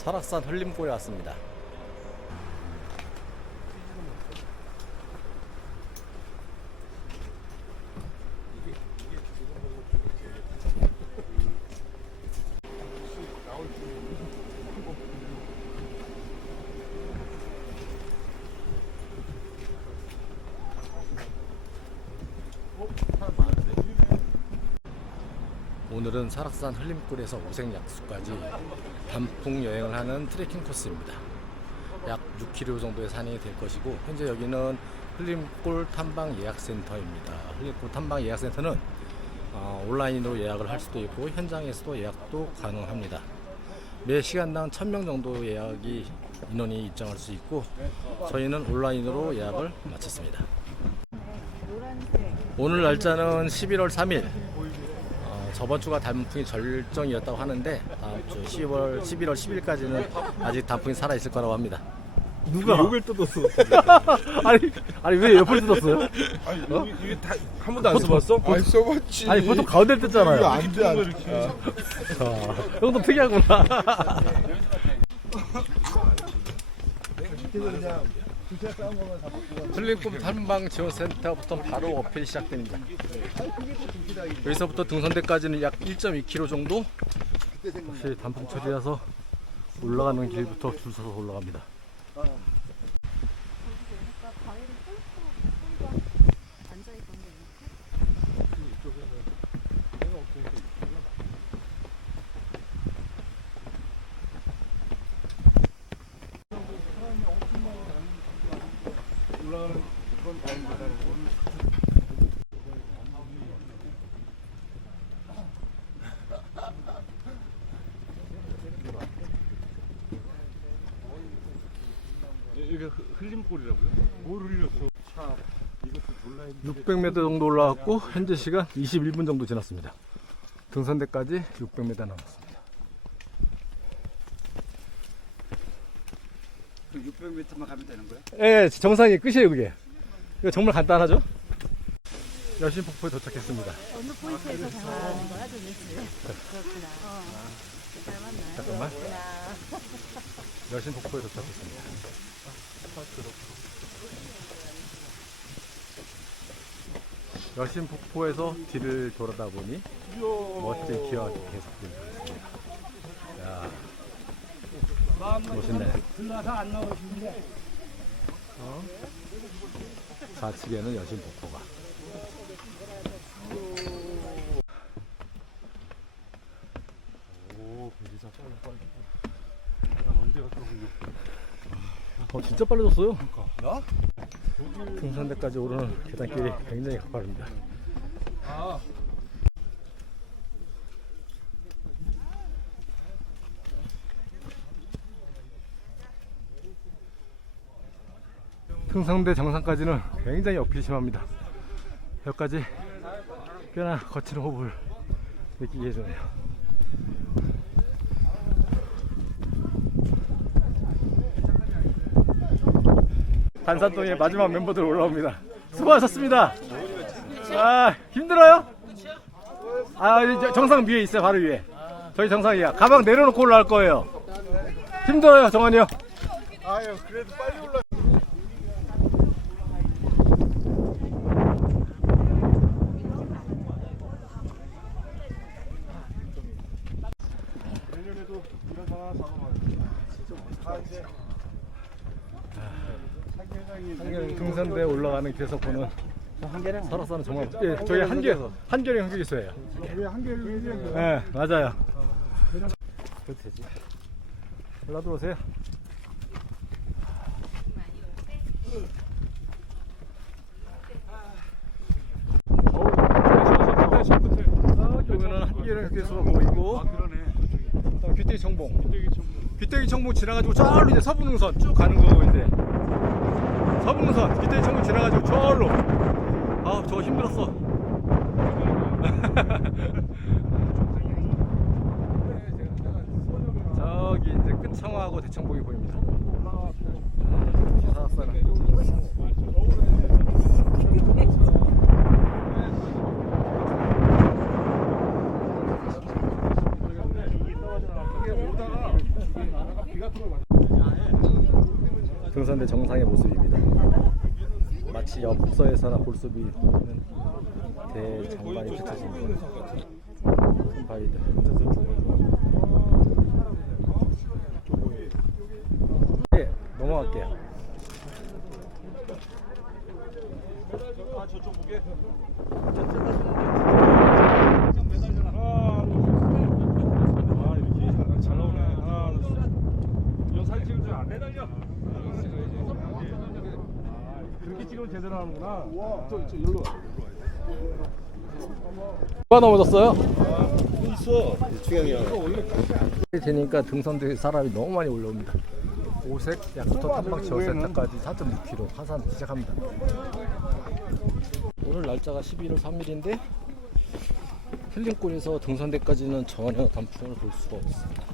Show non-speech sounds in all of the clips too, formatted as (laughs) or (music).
설악산 흘림골에 왔습니다. 오늘은 설악산 흘림골에서 오색약수까지 단풍 여행을 하는 트레킹 코스입니다. 약 6km 정도의 산이 될 것이고 현재 여기는 흘림골 탐방 예약센터입니다. 흘림골 탐방 예약센터는 어, 온라인으로 예약을 할 수도 있고 현장에서도 예약도 가능합니다. 매 시간당 1000명 정도 예약이 인원이 입장할 수 있고 저희는 온라인으로 예약을 마쳤습니다. 오늘 날짜는 11월 3일 어, 저번 주가 단풍이 절정이었다고 하는데 다음 주 10월 11월 10일까지는 아직 단풍이 살아 있을 거라고 합니다. 누가 욕을 뜯었어? (laughs) 아니 아니 왜 옆을 뜯었어요? 아니 여기 이게 다 한 번도 안 써봤어? 아니 써봤지. 아니 보통 가운데 뜯잖아요. 이거 안돼 안 돼. 아, 형도 특이하구나. (laughs) 틀림꿈 탐방 지원센터부터 바로 어필이 시작됩니다. 여기서부터 등산대까지는 약 1.2km 정도. 혹시 단풍 처리라서 올라가는 길부터 줄 서서 올라갑니다. 바위를 뚫고 우리가 앉아있던 게 이게 흘림골이라고요? 뭘 흘렸어? 차 이것도 졸라 600m 정도 올라왔고 현재 시간 21분 정도 지났습니다. 등산대까지 600m 남았습니다. 600m만 가면 되는 거야? 예, 정상이 끝이에요 그게. 이거 정말 간단하죠? 여신 폭포에 도착했습니다. 어느 포인트에서 장난하는 거야 도대체 그렇구나 어. 잘 만나요 잠깐만. 여신 폭포에 도착했습니다. 여신 폭포에서 뒤를 돌아다 보니 멋진 기와가 계속됩니다. 야, 멋있네. 어? 좌측에는 여신 폭포가. 오 배지사 빨리 빨리 나 언제 갔다 오고 어, 진짜 빨라졌어요. 나? 등산대까지 오르는 계단길이 굉장히 가파릅니다. 등산대 정상까지는 굉장히 어필이 심합니다. 여기까지 꽤나 거친 호흡을 느끼게 해주네요. 단산동의 마지막 멤버들 올라옵니다. 수고하셨습니다. 아 힘들어요? 아 정상 위에 있어요 바로 위에. 저희 정상이야. 가방 내려놓고 올라갈 거예요. 힘들어요 정한이 형. 아유 그래도 빨리 올라. 다 이제 차기 회장이 등산대 올라가는 길에서 보는 한계는 설악산은 정말 예, 저희 한개 한결이 한길이서예요. 왜 한개를 흘리는 네 맞아요. 그렇지. 올라 들어오세요. 여기는 한길을 휴게소가 보이고 아 귀때기 청봉. 귀때기 청봉 지나가지고 저로 이제 서부능선 쭉 가는 거고 이제 서부능선 귀때기 청봉 지나가지고 저로. 아 저거 힘들었어. (laughs) 저기 이제 끝청하고 대청봉이 보입니다. 사악산은 이게 오다가 등산대 정상의 모습입니다. 마치 엽서에서나 볼수 있는 대장관이 펼쳐집니다. 큰 바위들. 네, 넘어갈게요. 아 저쪽 보게. 아 이렇게 잘 나오네. 하나, 둘, 셋. 이거 사진 찍을 줄안 매달려. 아, 그렇게 찍으면 제대로 하는구나. 와, 저, 저 일로 와. 누가 넘어졌어요? 있어. 되니까 등산대 사람이 너무 많이 올라옵니다. 오색 약부터 탐방 지원센터까지 4.6km 하산 시작합니다. 오늘 날짜가 11월 3일인데 힐링골에서 등산대까지는 전혀 단풍을 볼 수가 없습니다.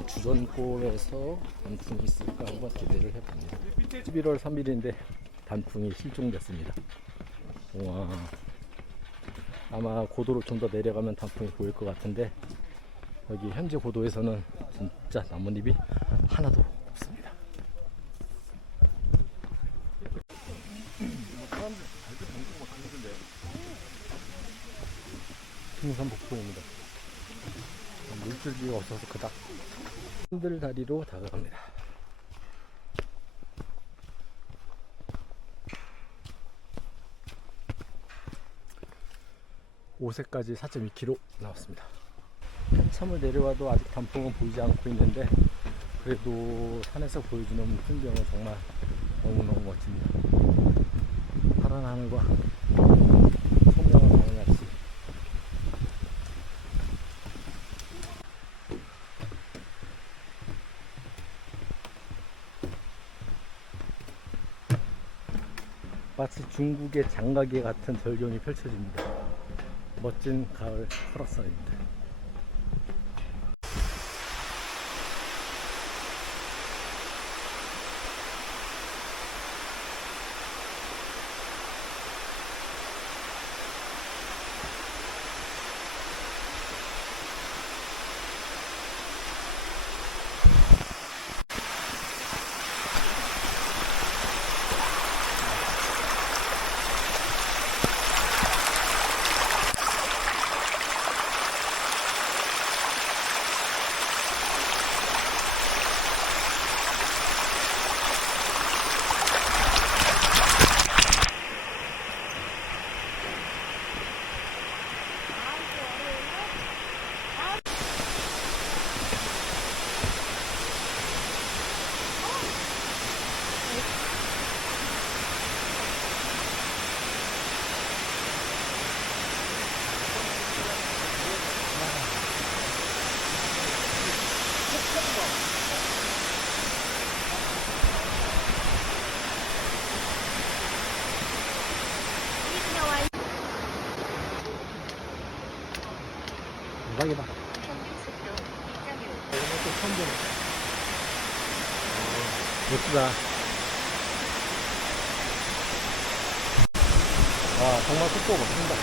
이 주전골에서 단풍이 있을까 한번 기대를 해봅니다. 11월 3일인데 단풍이 실종됐습니다. 와 아마 고도로 좀 더 내려가면 단풍이 보일 것 같은데 여기 현재 고도에서는 진짜 나뭇잎이 하나도 없습니다. 등산 복도입니다. 물줄기가 없어서 그닥 흔들 다리로 다가갑니다. 오세까지 4.2km 나왔습니다. 한참을 내려와도 아직 단풍은 보이지 않고 있는데 그래도 산에서 보여주는 풍경은 정말 너무너무 멋집니다. 파란 하늘과 선명한 강의 날씨 마치 중국의 장가게 같은 절경이 펼쳐집니다. 멋진 가을 설악산입니다. 어, 멋지다. 와, 정말 속도가 멋진다.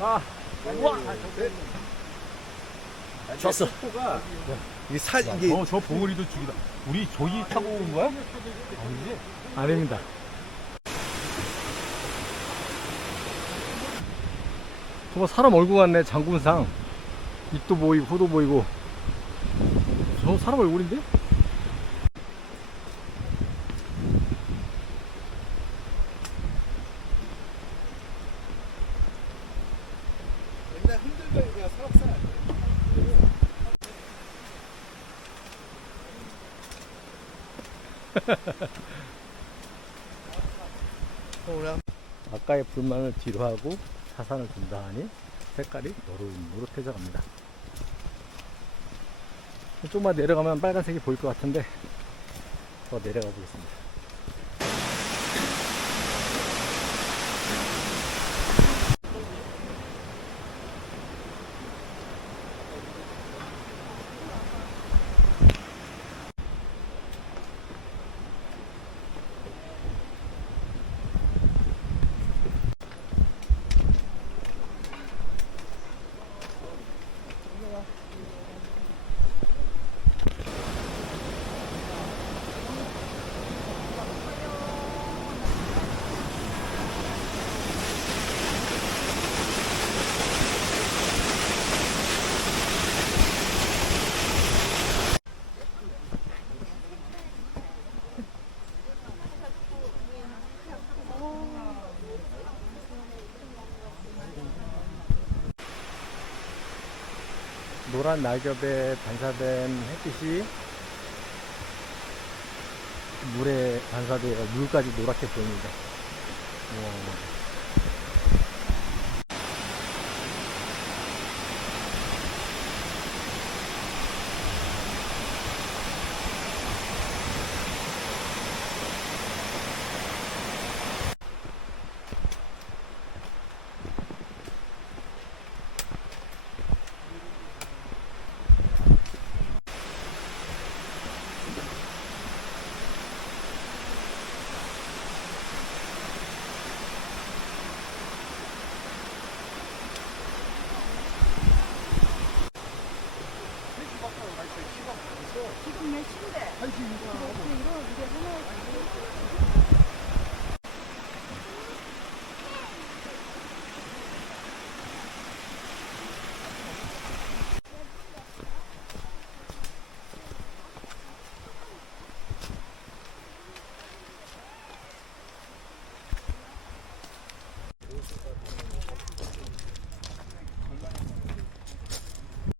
아, 우와! 좋 았어. 이게 사 이게 어, 저 봉우리도 죽이다. 우리 저기 타고 온 거야? 아니지? 아닙니다. 저거 사람 얼굴 같네, 장군상. 입도 보이고, 코도 보이고. 저 사람 얼굴인데? 옛날 흔들고 그냥 설악산 아니야? 아까의 불만을 뒤로 하고 사산을 둔다 하니 색깔이 노릇노릇해져 갑니다. 좀만 내려가면 빨간색이 보일 것 같은데 더 내려가 보겠습니다. 노란 낙엽에 반사된 햇빛이 물에 반사되어 물까지 노랗게 보입니다. 우와.